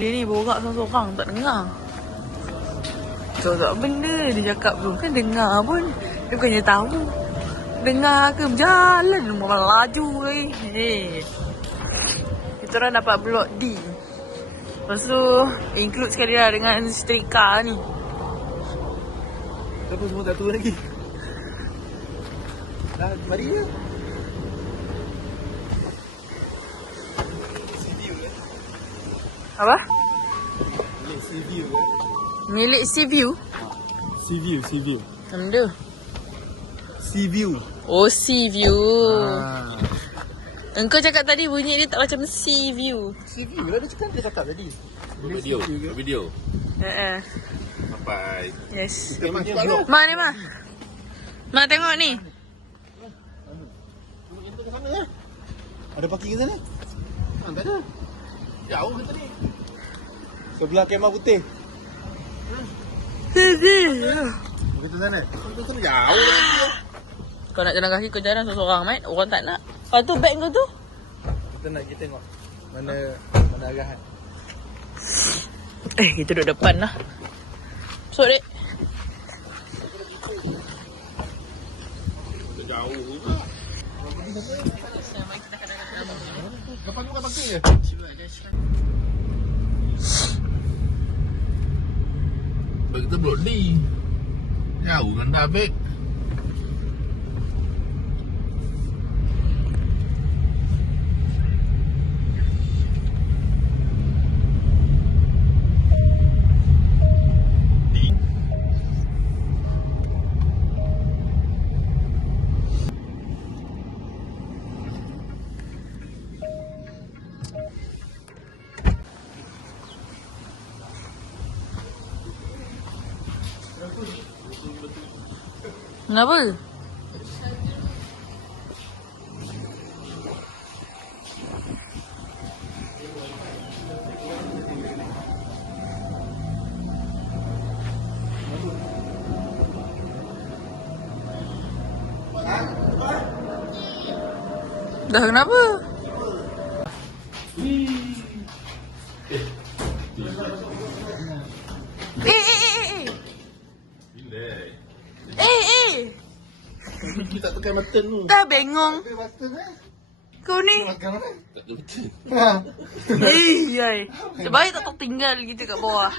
Dia ni borak seorang-seorang, tak dengar. Tak benda dia cakap tu. Kan dengar pun. Dia bukannya tahu. Dengar ke berjalan. Malah laju lagi. Hey. Kita orang dapat blok D. Lepas tu include sekali lah dengan setrika ni. Kenapa semua tak turun lagi? Dah, mari je. Apa? Milik Sea View ke? Milik Sea View? Sea View, Sea View. Apa benda? Sea View. Oh, Sea View. Ah. Engkau cakap tadi bunyi dia tak macam Sea View. Sea View lah dia cakap tadi. Video. Sampai. Yes. Kita pergi blok. Mak ni, Mak. Mak tengok ni. Kita ke sana ya? Ada parking ke sana? Tak ada. Jauh ke tadi? Sebelah kemah putih. Kita sana. Kita sana jauh lagi. Kau nak jalan kaki kau jalan seorang-seorang, Mat. Orang tak nak. Lepas tu beg kau tu. Kita nak pergi tengok mana arahan. Kita duduk depan lah. Masuk, Dek. Jauh juga. Depan tu kan parking je? Beg kita blok D. Jauh kan dah beg. Kenapa? Dah kenapa? Kita tak tekan button tu. Dah bengong. Tekan button Kau ni. Tekan mana? Tak ada betul. Yai. Sebaik tak tertinggal kita kat bawah.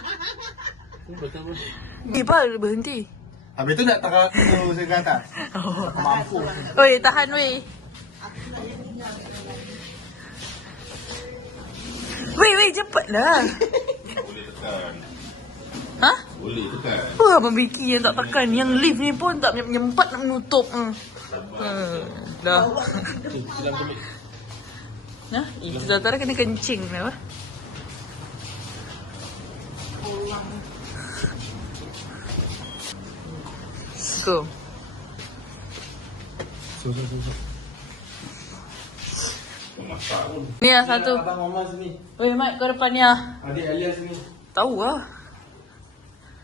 Pak, berhenti. Habis tu nak taruh tu saya ke atas. Tak mampu. Oi, tahan weh. Weh, cepatlah. Boleh tekan. Ha? Boleh tekan. Apa Abang Vicky yang tak tekan? Yang lift ni pun tak menyempat nak menutup. Dah. Nah, itu Zatara kena kencing apa? Go. Masak pun. Ni lah satu. Abang Mama sini. Weh, Mat, kau depan ni lah. Adik Alia sini. Tahu lah.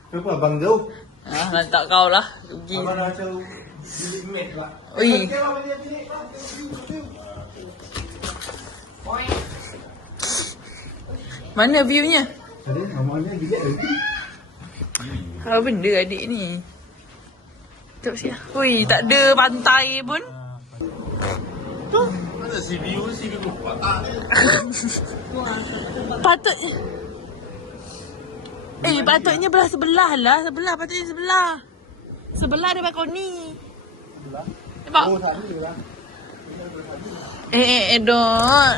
Kenapa abang jauh? Hantar kau lah. Pergi. Abang dah macam bilik mate lah. Oi. Mana view-nya? Ada, mamanya bilik lagi. Apa benda adik ni? Tengok siap. Ui, tak ada pantai pun. Mana sea view buat tak ni. Patutnya. Patutnya belah sebelah lah. Patutnya sebelah. Sebelah ada balkoni. Sebelah? Nampak? Oh, tak ada lah. Dot.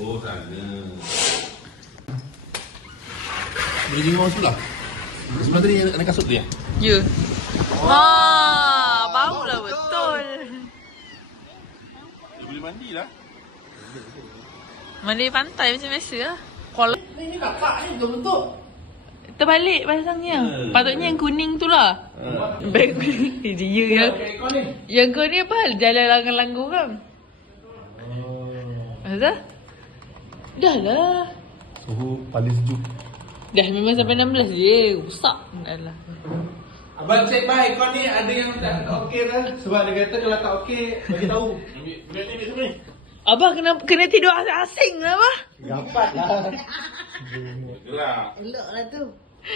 Oh, sana. Boleh jenguk orang sebelah? Sebelah tadi ada kasut tu ya? Ya. Wah, barulah betul. Dia boleh mandi lah. Mandi pantai macam biasa lah. Kolam. Ini kakak ni betul-betul. Terbalik pasangnya. Patutnya yang kuning tu lah. Baik. Dia yang kau ni apa? Jalan langgar-langgar kan? Masa? Dah lah. Suhu paling sejuk. Dah memang sampai 16 je. Rusak. Dah lah. Abang cek baik kau ni ada yang tak okey dah. Sebab dia kata kalau tak okey bagi tahu. Ambil ni sama ni. Abang kena tidur asing lah, Abah. Dapat lah. Gerak. Elok lah tu.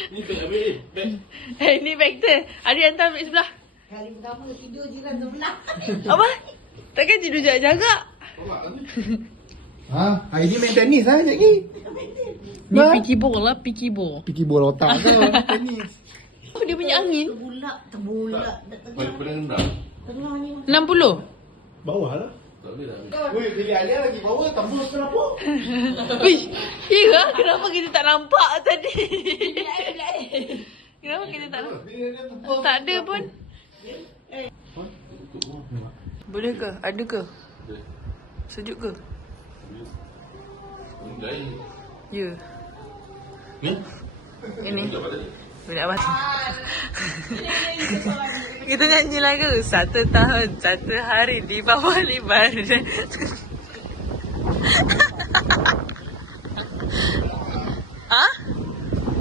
Ni beg ambil ni. Beg. Ni vektor. Ada hantar ambil sebelah. Kali pertama tidur jiran sebelah. Abah, takkan tidur jaga-jaga? Ha? Hari ni main tenis lah sekejap ni. Ni picky ball lah, picky ball. Pergi bola otak kau. Tenis. Oh, dia punya angin. Terbulak. Tak tengah. Paling rendah. Tengahnya. 60. Bawah lah. Tak boleh tak? Weh, bilik Alia lagi bawah, tambah kenapa? Wish, iya, kenapa kita tak nampak tadi? Kenapa kita tak nampak? Tak ada pun. Boleh ke? Ada ke? Sejuk ke? Ya. Ni? Ini. Tak apa tadi. Boleh abang. Kita nyanyi lagu 1 tahun 1 hari di bawah libar. Ha?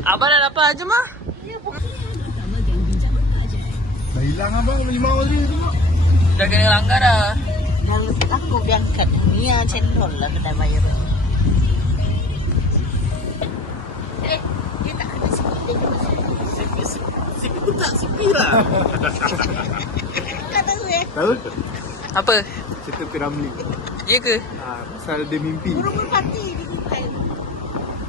Abang dah dapat aja mah? Dah hilang abang, limau tadi tengok. Dah kena langgar dah. Dah aku berangkat. Ni yang cendol lah kedai bayar. Dia tak ada sikit. Dia kena Sipi pun tak sipi lah. tak tahu Tahu? Apa? Cerita ke Ramli. Ya ke? Pasal dia mimpi. Burung merpati di hutan.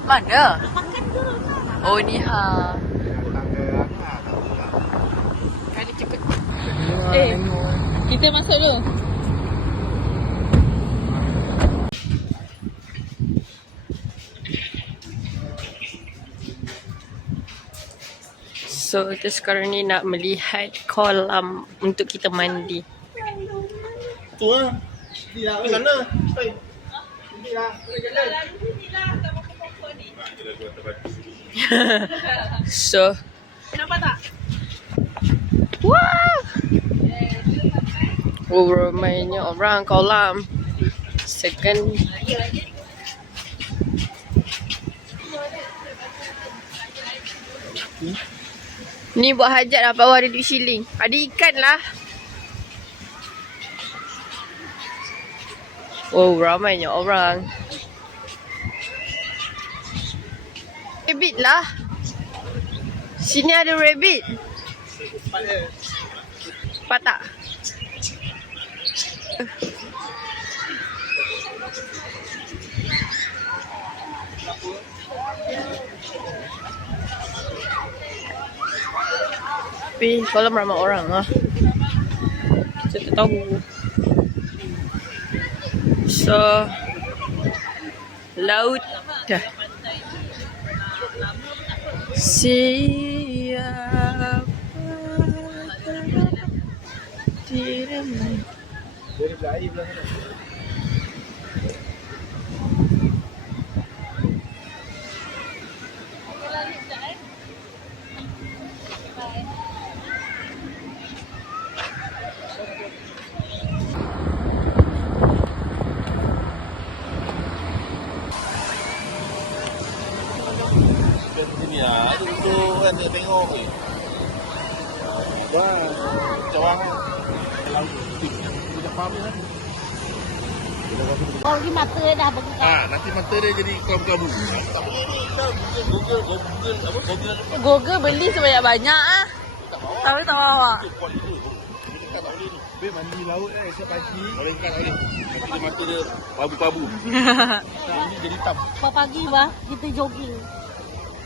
Mana? Makan dulu lah. Oh ni ha. Datang ke Angah, tahu tak? Kali cepet. Eh. Kita masuk dulu. So kita sekarang ni nak melihat kolam untuk kita mandi. Tu lah. Dia ke sana. Hei. Dia So nampak tak? Wah! Oh, ramainya orang kolam. Second. Ni buat hajat lah bawah ada duit shilling. Ada ikan lah. Oh, ramainya orang. Rabbit lah. Sini ada rabbit. Cepat tak? Tapi kolam ramai orang lah. Kita tak tahu. So, laut dah. Siapa dirimu? Dia belah air belah sana. Sini lah. Ada duduk kan dia tengok ni. Wah. Cawang. Tidak faham kan? Oh, ni mata dah bergerak. Nanti mata dia jadi kelabu-kelabu. Tak boleh ni. Google apa? Google. Google beli sebanyak-banyak ah. Tapi tak bawa. Kuat itu. Dia dekat tak boleh ni. Babe mandi laut kan esok pagi. Boleh dekat tak boleh. Nanti dia mata dia kelabu-kelabu. Ini jadi hitam. Pagi bah, kita jogging.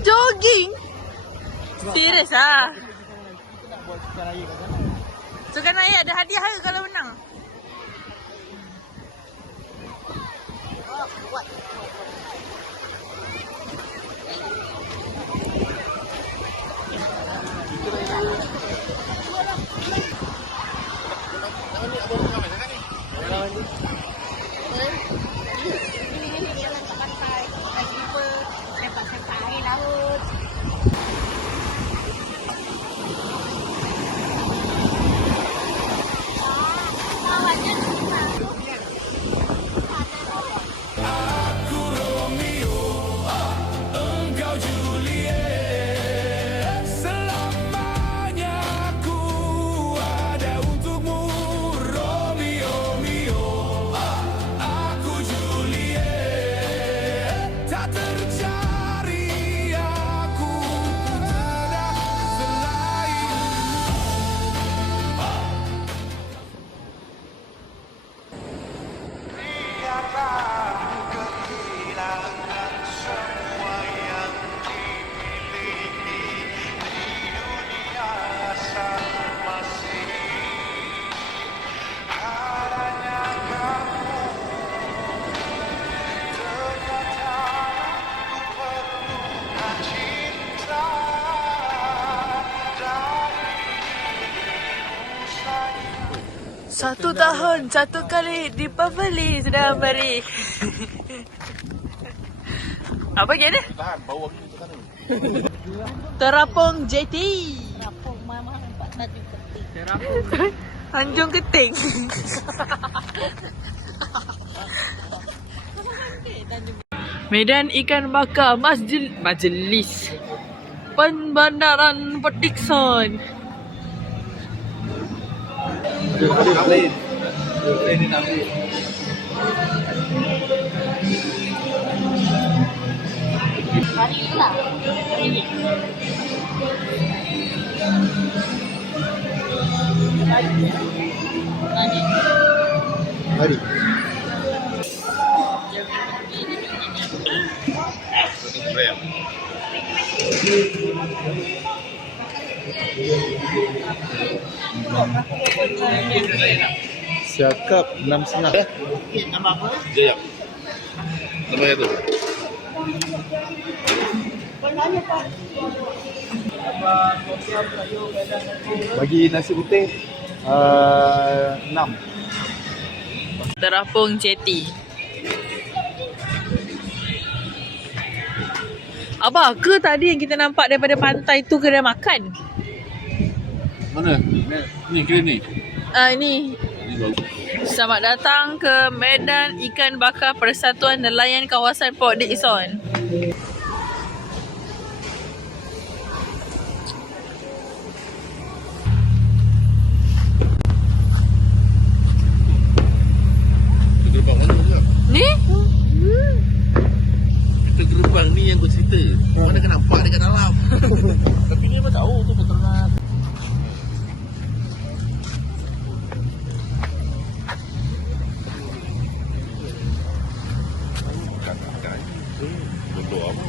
Jogging? Serius ah? Kita nak buat sukan raya kat sana. Sukan raya ada hadiah ke kalau menang? Laut. 1 tahun, 1 kali dipabeli sudah beri. Apa gini? Tahan, bau aku tekan ni. Terapung JT. Rapung mama nampak Tanjung Keting. Tanjung Keting. Medan Ikan Bakar Majlis Pembandaran Petikson. Lain. Ini nama. Hari ni lah. Hari ni. Mari. Siakap 6.5. Nama apa? Jaya. Nama itu. Bagi nasi putih 6. Terapung JT. Abah, ke tadi yang kita nampak daripada pantai tu kedai makan? Mana? Ni kira ni. Ini. Ni bagus. Selamat datang ke Medan Ikan Bakar Persatuan Nelayan Kawasan Port Dickson. Gerbang mana juga? Ni? Kita gerbang ni yang kau cerita. Mana kan nampak dekat dalam. Tapi ni memang tahu tu peternak. Bodoh apa?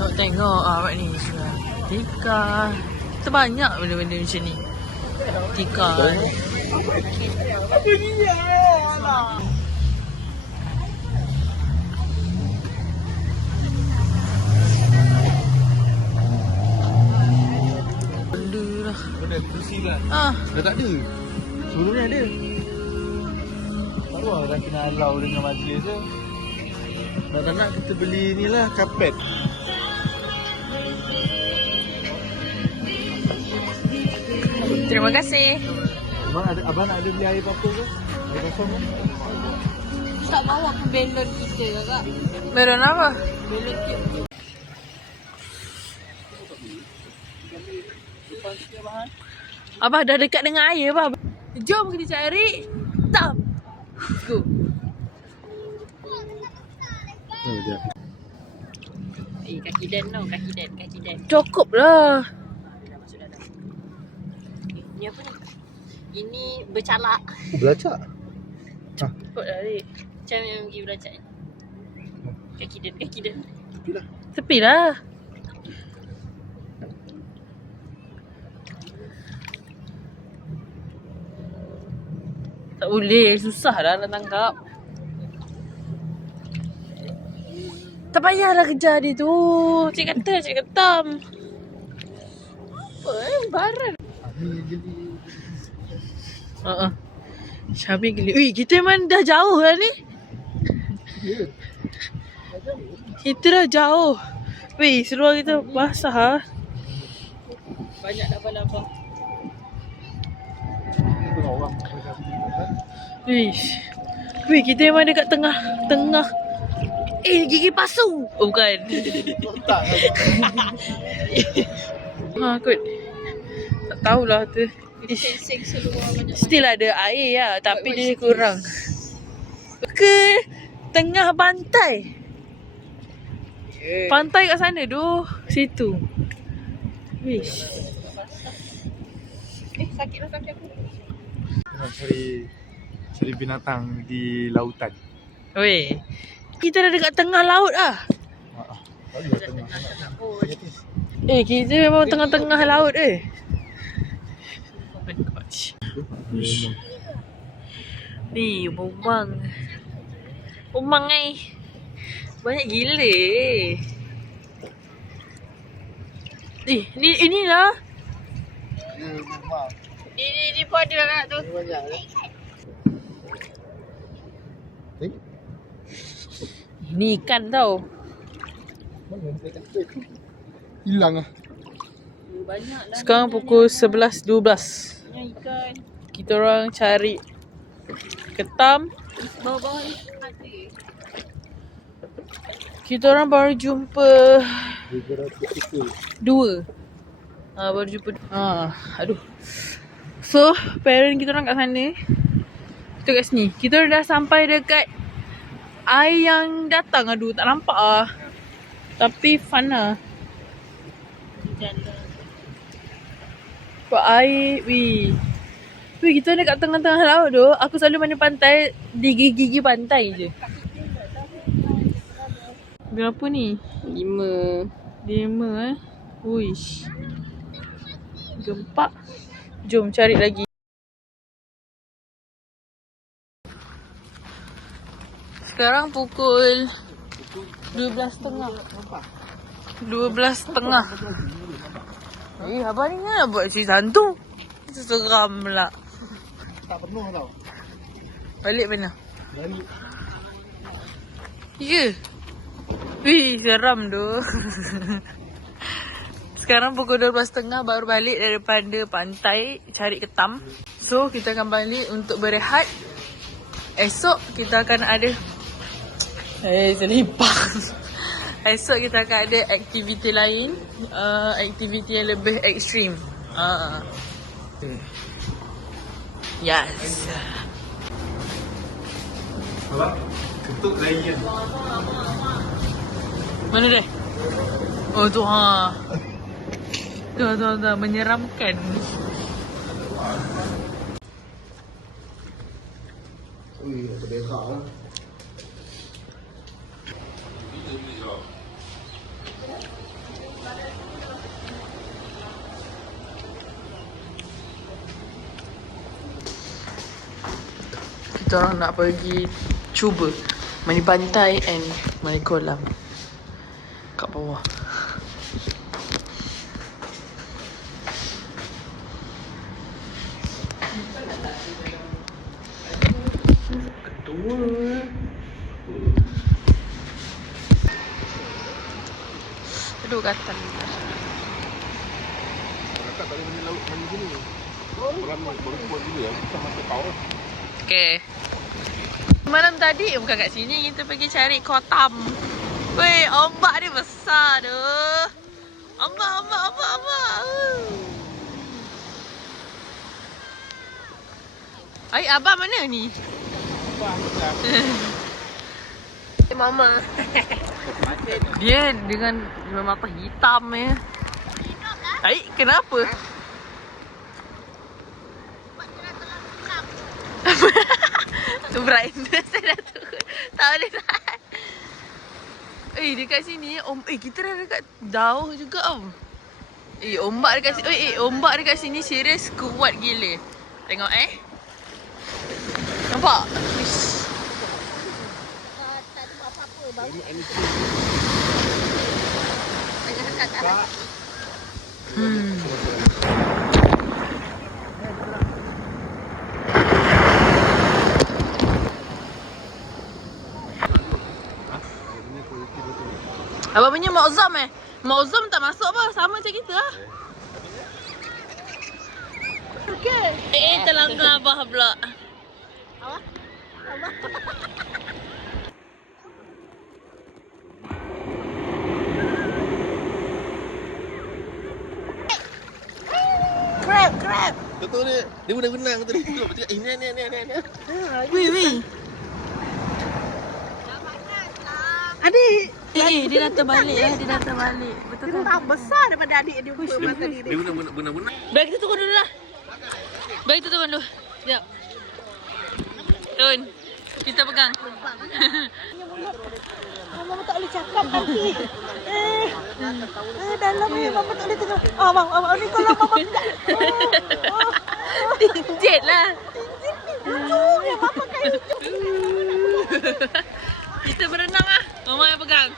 Nak tengok awak ni. Tika. Kita banyak benda-benda macam ni. Tika. Benda lah. Benda kursi lah. Dah tak ada. Sebelumnya ada. Tak tahu dah kena halau dengan majlis tu. Tak nak kita beli ni lah, kapet. Terima kasih. Abang nak ada beli air botol ke? Air kosong ke? Tak bawa ke belon kita kakak. Melon apa? Belon kita. Abah dah dekat dengan air, Abah. Jom kita cari. Tam. Let's go. Oh, dia. Kaki dan tau, kaki dan. Cukup lah. Dah masuk dalam. Ni apa ni? Ini bercalak. Belacak? Cukup dah, Rik. Macam yang pergi belacak ni. Kaki dan. Tepi lah. Tepi lah. Tak boleh. Susah lah nak tangkap. Tak payahlah kejar dia tu. Cik kata, cik ketam. Apa baran? Syabi geli. Ui, kita memang dah jauh lah ni. Kita dah jauh. Weh, seluar kita basah lah. Banyak laba-laba. Weh, kita memang dekat tengah. Gigi pasu. Oh, bukan. Kot. Tak tahulah tu. Seng-seng seluar banyak. Still ada air lah. Tapi dia kurang. Ke tengah pantai. Pantai kat sana tu. Situ. Wish. Sakit lah kaki aku. Nak cari binatang di lautan. Weh. Kita dah dekat tengah laut lah. Kita memang tengah-tengah laut Ni, umang. Umang banyak gila inilah. Ini pun ada nak tu. Ini banyak kan? Ni ikan tau. Mana saya kata hilang ah. Banyak lah. Sekarang pukul 11.12. Yang ikan. Kita orang cari ketam. Bawah-bawah ni ada. Kita orang baru jumpa 2. Baru jumpa. Aduh. So, parent kita orang kat sana. Kita kat sini. Kita orang dah sampai dekat air yang datang. Aduh, tak nampak ah. Tapi fun lah. Nampak air. Wih, kita dekat tengah-tengah laut tu. Aku selalu mana pantai, di gigi-gigi pantai je. Berapa ni? 5 Uish. Gempak. Jom cari lagi. Sekarang pukul 12.30. 12.30. Abang ni kan nak buat cerita hantu. Seram pula. Tak penuh tau. Balik mana? Balik. Ya. Wih, seram tu. Sekarang pukul 12.30 baru balik daripada pantai cari ketam. So, kita akan balik untuk berehat. Esok kita akan ada selipang. Esok kita akan ada aktiviti lain. Aktiviti yang lebih ekstrim. Yes. Abang, ketuk layan. Mana dia? Oh tu ha. Tu menyeramkan. Ui, ada berak lah. Kita orang nak pergi cuba mani pantai and mani kolam kat bawah. Aduh gatal. Kakak tak boleh mandi laut mandi sini. Beramai baru kuat gila lah. Kita masuk kau lah. Okay. Malam tadi bukan kat sini kita pergi cari kotam. Weh, ombak dia besar tu. Ombak. Ai, abang mana ni? Mama. Dia dengan mata hitam ya. Ai, kenapa? Brightness saya dah turun. Tak boleh tahan. Dekat sini kita dah dekat jauh juga ombak dekat sini. Ombak dekat sini serius kuat gila. Tengok Nampak? Wish. Tak ada apa-apa bau. Abang punya Mak Zam Mak Zam tak masuk apa. Sama macam kita lah. Okay. Terlanggar abah pula. Crab. Betul dia. Dia benar-benar betul dia. Betul cakap ni. Wih. Adik. Dia dah terbalik lah. Betul Dia tak besar daripada adik dia jumpa tadi. Dia benar-benar. Bag kita turun dulu lah. Bag kita turun dulu. Sekejap. Turun. Kita pegang. Mama tak boleh cakap nanti. Dalam ni Mama tak boleh tengok. Mama ni kalau Mama pegang. Tinjet lah. Hujung ya Mama pakai hujung. Kita berenang lah. Mama yang pegang.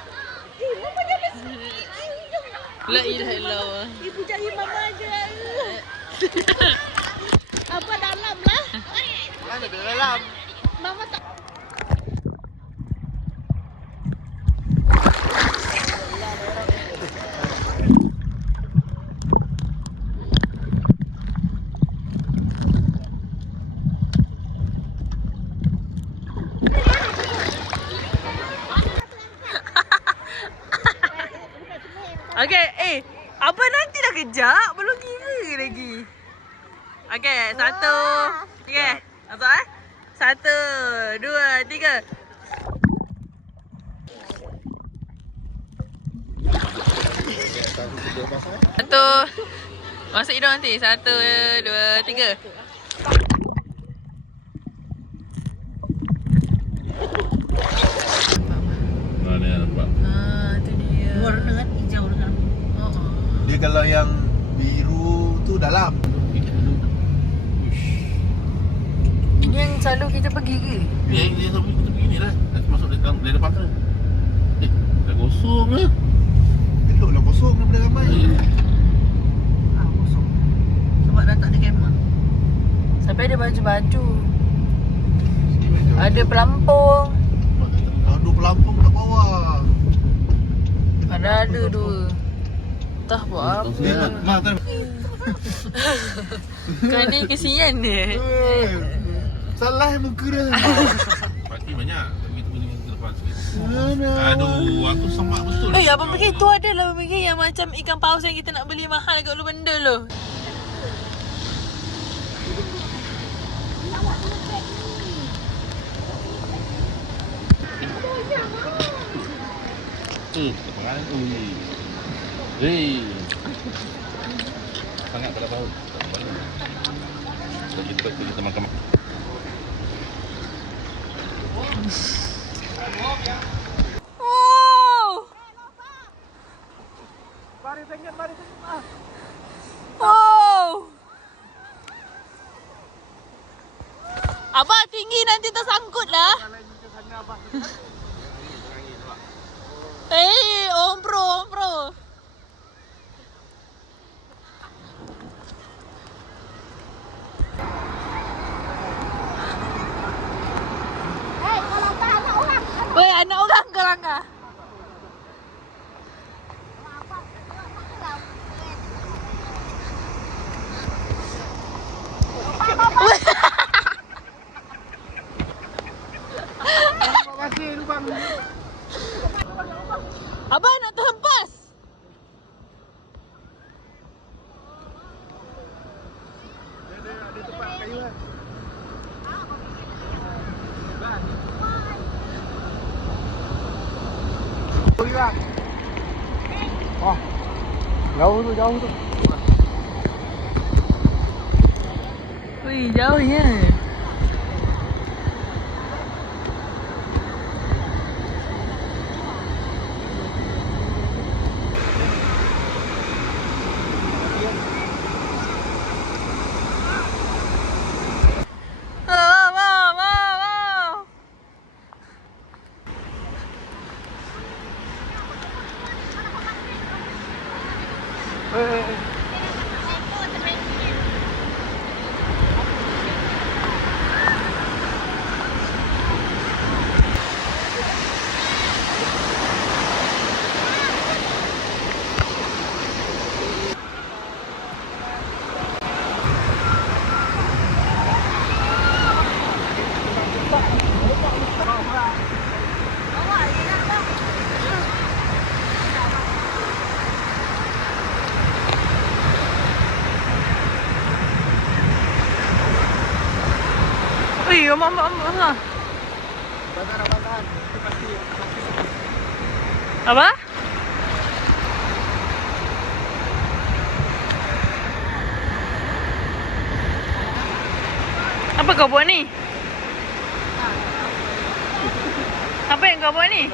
Mama jangan. La ilaha illallah. Ibu cari Mama aja. duduk dalam. Mama tak. Okay, abang nanti dah kejap. Belum kira lagi. Okay, 1. Okay, masuk 1, 2, 3. Satu. Masuk hidung nanti. 1, 2, 3. Nah, ni nampak. Tu dia. Warna dengan hijau dengan. Dia kalau yang biru tu dalam. Ini yang selalu kita pergi ke? Dia sampai kita pergi ni lah. Nanti masuk dari depan tu. Dah kosong lah. Eloklah kosong daripada ramai. Kosong. Sebab dah tak ada kamera. Sampai ada baju-baju. Ada pelampung. Ada pelampung kat bawah. Ada 2. Entah buat apa. Mak tak. Kau ni kesian dia. Salah muka dia. Pasti banyak. Kita punya ke depan sikit. Aduh, aku semak betul. Abang fikir tu ada lah. Abang fikir yang macam ikan paus yang kita nak beli mahal kat Ulu Benda tu. Kepengalan tu. Hei. Sangat pada tahu. Kita makan. Wow! Wow! Abang tinggi nanti tersangkut lah. Om pro. Weh, anak orang ke langgar? Abang nak terhempas. Ada tempat kayu kan. Oh, jauh tu. Wih, jauhnya. Wow. Wih, ambak lah. Bantahan. Apa? Apa kau buat ni? Apa yang kau buat ni?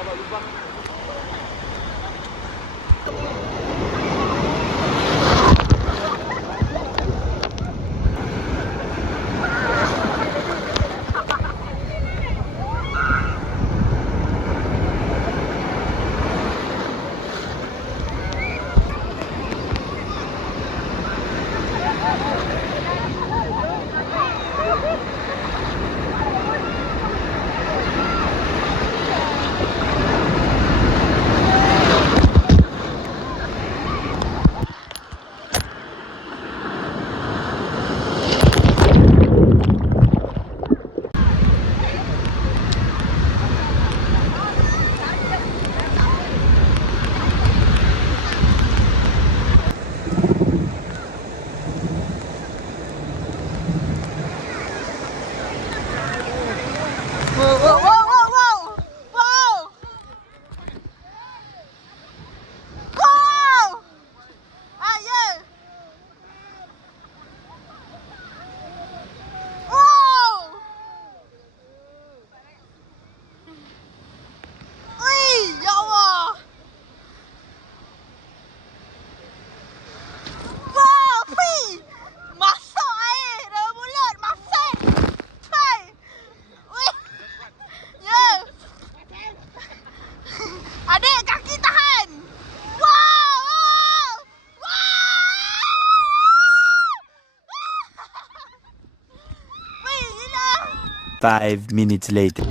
5 minutes later.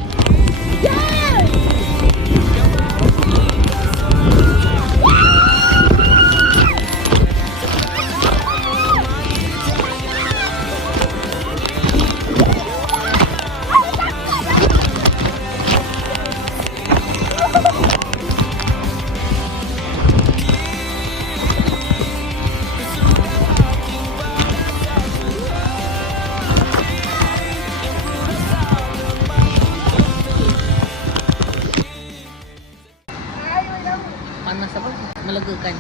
Panas apa? Melegakan.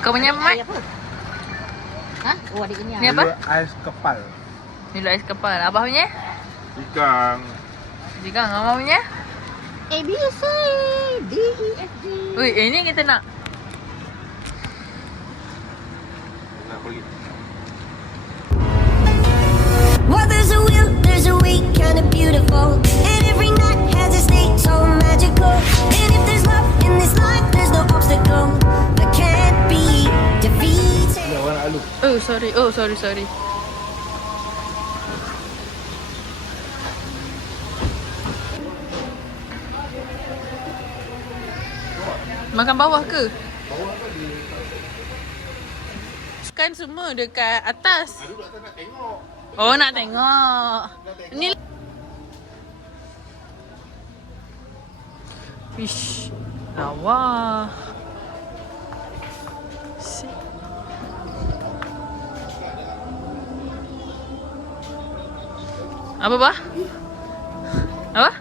Kau punya apa, Mat? Air apa? Ha? Oh, adik ini Ni apa? Ais kepal. Ni ais kepal. Abah punya? Ikan. Jika Abah punya? A, B, C, D, E, F, G. Ui, ini kita nak. Nak pergi. Well, there's a will, there's a way, kinda beautiful. And every night has a state so magical. And if there's love in this life, there's no obstacle that can't be defeated. Ya, warna alu. Oh, sorry. Oh, sorry. Makan bawah ke? Kan semua dekat atas. Aduh, tak nak tengok. Oh, nak tengok. Ni Ish, lawa. Apa, Bah? Apa?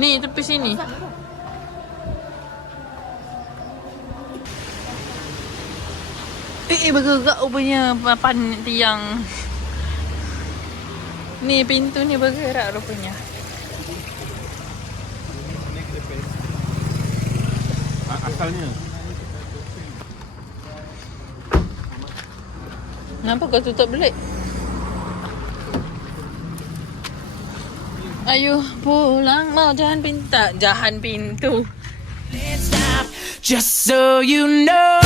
Ni, tepi sini. Bergerak rupanya papan tiang. Ni pintu ni bergerak rupanya. Asalnya. Kenapa kau tutup belik? Ayo pulang, mau jahan pintu. Just so you know.